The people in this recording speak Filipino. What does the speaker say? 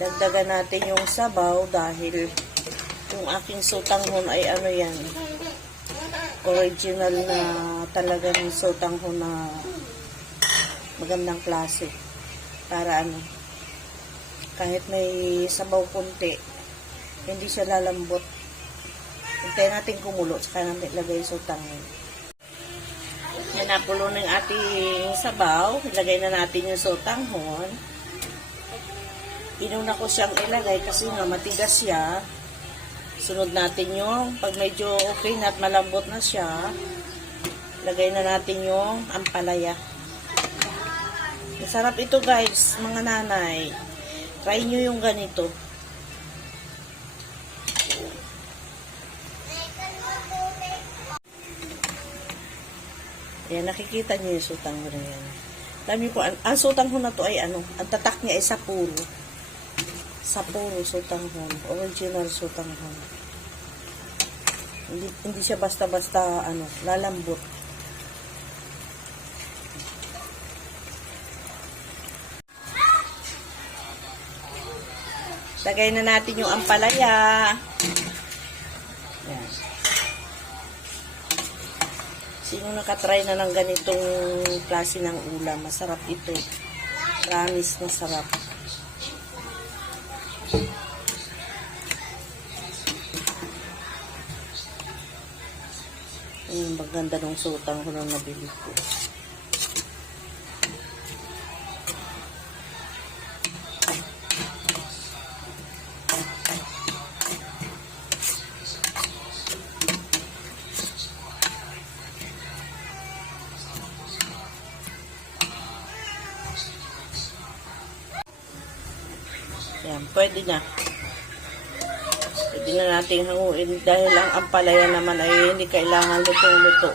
Dagdagan natin yung sabaw dahil yung aking sotanghon ay ano yan, original na talagang sotanghon na magandang klase. Para ano, kahit may sabaw kunti, hindi siya lalambot. Hintayin natin kumulo, saka natin ilagay yung sotanghon. Yan, napulo ng ating sabaw. Ilagay na natin yung sotanghon. Inuna ko siyang ilagay kasi nga matigas siya. Sunod natin yung, pag medyo okay na at malambot na siya, lagay na natin yung ampalaya. Masarap ito guys, mga nanay. Try nyo yung ganito. Ayan, nakikita nyo yung sotanghon na yan. Dami po, ang sotanghon na to ay ano, ang tatak niya ay sapuro. Sapuro sotanghon, original sotanghon. Hindi siya basta-basta ano, lalambot. Lagay na natin yung ampalaya. Ayan. Sino nakatry na ng ganitong klase ng ulam? Masarap ito. Promise, masarap. Ang maganda ng sutang ko na nabili ko. Yan, pwede na. Pwede na natin hanguin dahil ang ampalaya naman ay hindi kailangan lutong-luto.